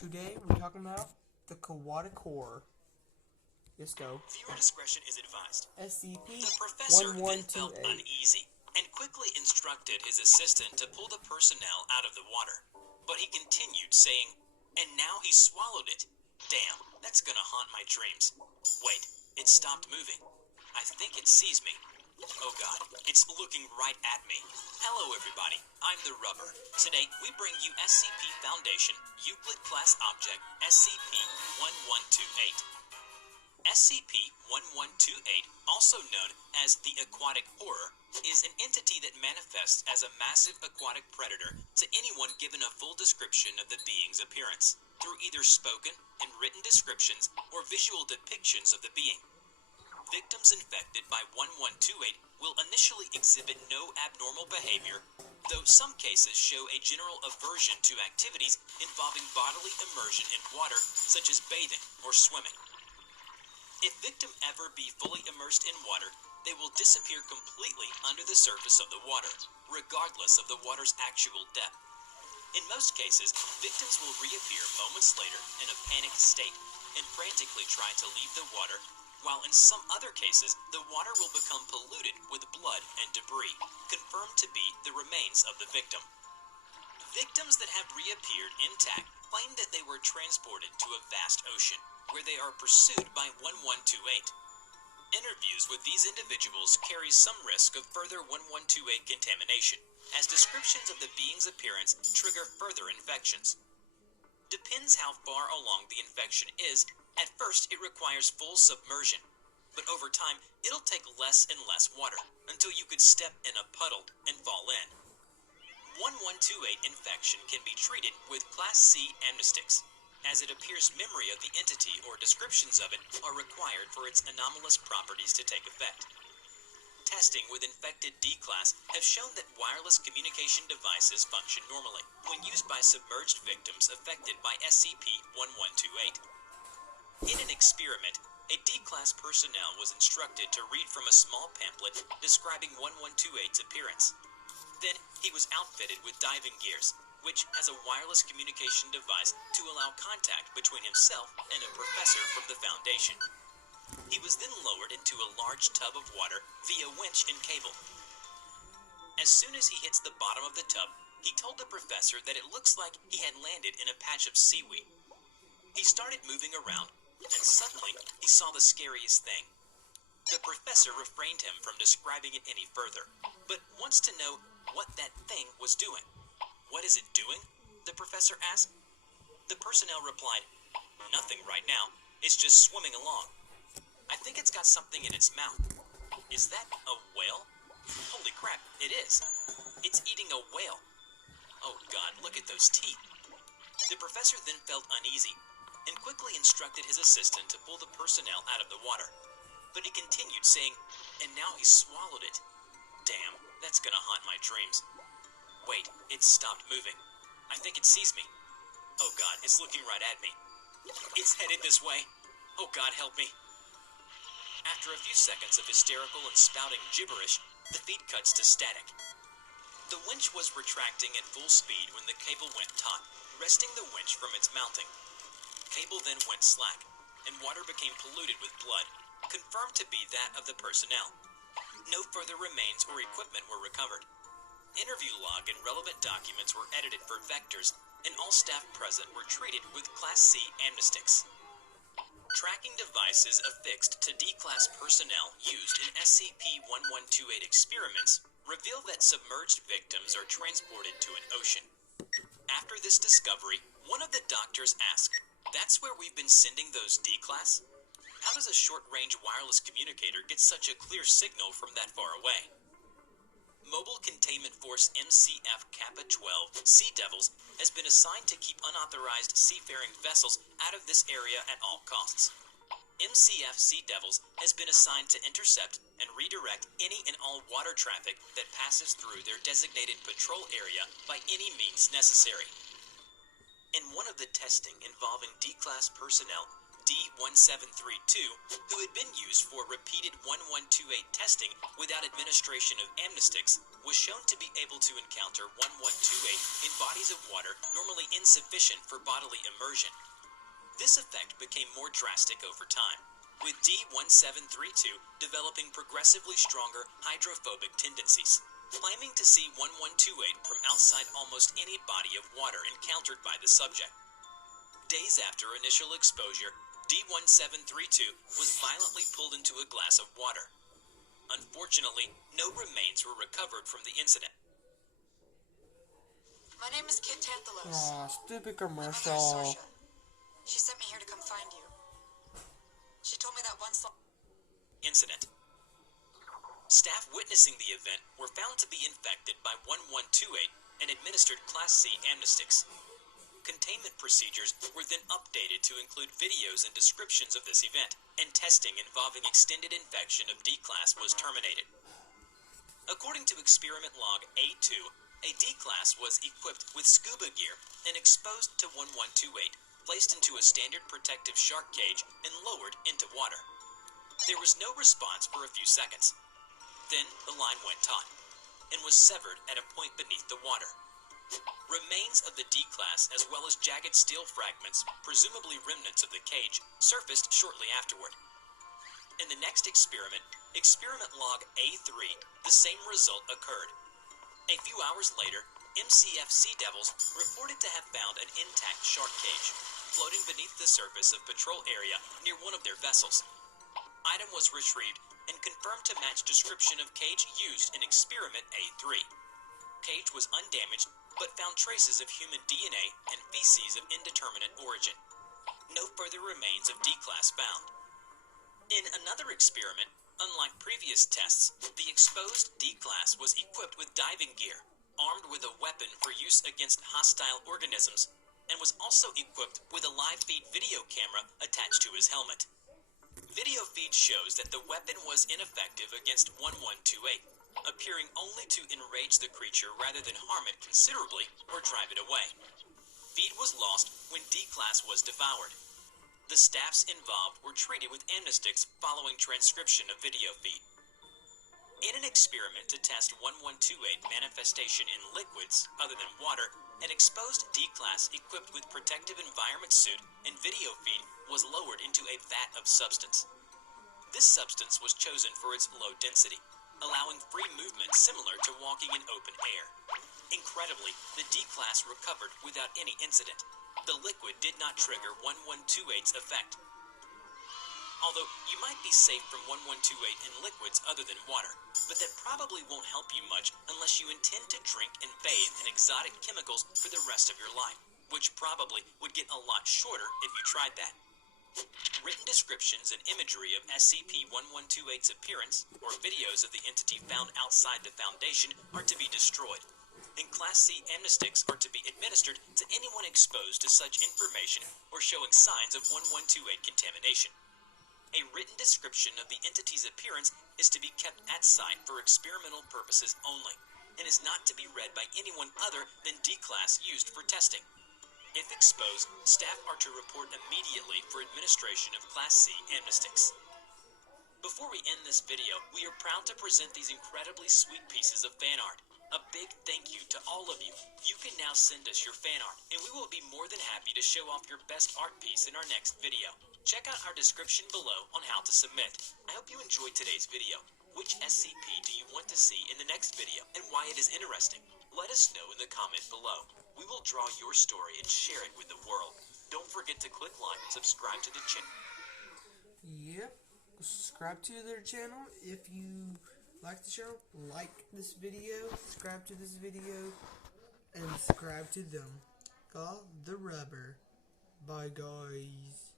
Today we're talking about the chaotic horror. Let's go. Viewer discretion is advised. SCP The professor then felt 1128. uneasy and quickly instructed his assistant to pull the personnel out of the water. But he continued saying, "And now he swallowed it. Damn, that's gonna haunt my dreams. Wait, it stopped moving. I think it sees me. Oh god, it's looking right at me. Hello everybody, I'm the Rubber. Today we bring you SCP Foundation Euclid Class Object SCP-1128. SCP-1128, also known as the Aquatic Horror, is an entity that manifests as a massive aquatic predator to anyone given a full description of the being's appearance, through either spoken and written descriptions or visual depictions of the being. Victims infected by 1128 will initially exhibit no abnormal behavior, though some cases show a general aversion to activities involving bodily immersion in water, such as bathing or swimming. If victim ever be fully immersed in water, they will disappear completely under the surface of the water, regardless of the water's actual depth. In most cases, victims will reappear moments later in a panicked state and frantically try to leave the water, while in some other cases, the water will become polluted with blood and debris, confirmed to be the remains of the victim. Victims that have reappeared intact claim that they were transported to a vast ocean, where they are pursued by 1128. Interviews with these individuals carry some risk of further 1128 contamination, as descriptions of the being's appearance trigger further infections. Depends how far along the infection is. At first, it requires full submersion, but over time, it'll take less and less water, until you could step in a puddle and fall in. 1128 infection can be treated with Class C amnestics, as it appears memory of the entity or descriptions of it are required for its anomalous properties to take effect. Testing with infected D-Class have shown that wireless communication devices function normally when used by submerged victims affected by SCP-1128. In an experiment, a D-Class personnel was instructed to read from a small pamphlet describing 1128's appearance. Then, he was outfitted with diving gears, which has a wireless communication device to allow contact between himself and a professor from the Foundation. He was then lowered into a large tub of water via winch and cable. As soon as he hits the bottom of the tub, he told the professor that it looks like he had landed in a patch of seaweed. He started moving around, and suddenly he saw the scariest thing. The professor refrained him from describing it any further, but wants to know what that thing was doing. "What is it doing?" the professor asked. The personnel replied, "Nothing right now. It's just swimming along. I think it's got something in its mouth. Is that a whale? Holy crap, it is. It's eating a whale. Oh god, look at those teeth." The professor then felt uneasy and quickly instructed his assistant to pull the personnel out of the water. But he continued saying, "And now he swallowed it. Damn, that's gonna haunt my dreams. Wait, it stopped moving. I think it sees me. Oh god, it's looking right at me. It's headed this way. Oh god, help me." After a few seconds of hysterical and spouting gibberish, the feed cuts to static. The winch was retracting at full speed when the cable went taut, wresting the winch from its mounting. Cable then went slack, and water became polluted with blood, confirmed to be that of the personnel. No further remains or equipment were recovered. Interview log and relevant documents were edited for vectors, and all staff present were treated with Class C amnestics. Tracking devices affixed to D-Class personnel used in SCP-1128 experiments reveal that submerged victims are transported to an ocean. After this discovery, one of the doctors asked, "That's where we've been sending those D-Class? How does a short-range wireless communicator get such a clear signal from that far away?" Mobile Containment Force MCF Kappa 12 Sea Devils has been assigned to keep unauthorized seafaring vessels out of this area at all costs. MCF Sea Devils has been assigned to intercept and redirect any and all water traffic that passes through their designated patrol area by any means necessary. In one of the testing involving D-Class personnel, D-1732, who had been used for repeated 1128 testing without administration of amnestics, was shown to be able to encounter 1128 in bodies of water normally insufficient for bodily immersion. This effect became more drastic over time, with D-1732 developing progressively stronger hydrophobic tendencies, claiming to see 1128 from outside almost any body of water encountered by the subject. Days after initial exposure, D-1732 was violently pulled into a glass of water. Unfortunately, no remains were recovered from the incident. My name is Kid Tantalos. Aw, stupid My mother is commercial. Sorsha. She sent me here to come find you. She told me that once Incident. Staff witnessing the event were found to be infected by 1128 and administered Class C amnestics. Containment procedures were then updated to include videos and descriptions of this event, and testing involving extended infection of D-Class was terminated. According to Experiment Log A2, a D-Class was equipped with scuba gear and exposed to 1128, placed into a standard protective shark cage and lowered into water. There was no response for a few seconds. Then the line went taut and was severed at a point beneath the water. Remains of the D-Class, as well as jagged steel fragments, presumably remnants of the cage, surfaced shortly afterward. In the next experiment, Experiment Log A3, the same result occurred. A few hours later, MCF Sea Devils reported to have found an intact shark cage floating beneath the surface of patrol area near one of their vessels. Item was retrieved and confirmed to match description of cage used in Experiment A3. Cage was undamaged, but found traces of human DNA and feces of indeterminate origin. No further remains of D-Class found. In another experiment, unlike previous tests, the exposed D-Class was equipped with diving gear, armed with a weapon for use against hostile organisms, and was also equipped with a live feed video camera attached to his helmet. Video feed shows that the weapon was ineffective against 1128, appearing only to enrage the creature rather than harm it considerably or drive it away. Feed was lost when D-Class was devoured. The staffs involved were treated with amnestics following transcription of video feed. In an experiment to test 1128 manifestation in liquids other than water, an exposed D-Class equipped with protective environment suit and video feed was lowered into a vat of substance. This substance was chosen for its low density, allowing free movement similar to walking in open air. Incredibly, the D-Class recovered without any incident. The liquid did not trigger 1128's effect. Although you might be safe from 1128 in liquids other than water, but that probably won't help you much unless you intend to drink and bathe in exotic chemicals for the rest of your life, which probably would get a lot shorter if you tried that. Written descriptions and imagery of SCP-1128's appearance, or videos of the entity found outside the Foundation, are to be destroyed, and Class C amnestics are to be administered to anyone exposed to such information or showing signs of 1128 contamination. A written description of the entity's appearance is to be kept at site for experimental purposes only, and is not to be read by anyone other than D-Class used for testing. If exposed, staff are to report immediately for administration of Class C amnestics. Before we end this video, we are proud to present these incredibly sweet pieces of fan art. A big thank you to all of you. You can now send us your fan art, and we will be more than happy to show off your best art piece in our next video. Check out our description below on how to submit. I hope you enjoyed today's video. Which SCP do you want to see in the next video, and why it is interesting? Let us know in the comment below. We will draw your story and share it with the world. Don't forget to click like and subscribe to the channel. Yep. Subscribe to their channel if you like the channel. Like this video, subscribe to this video, and subscribe to them. Call the rubber. Bye, guys.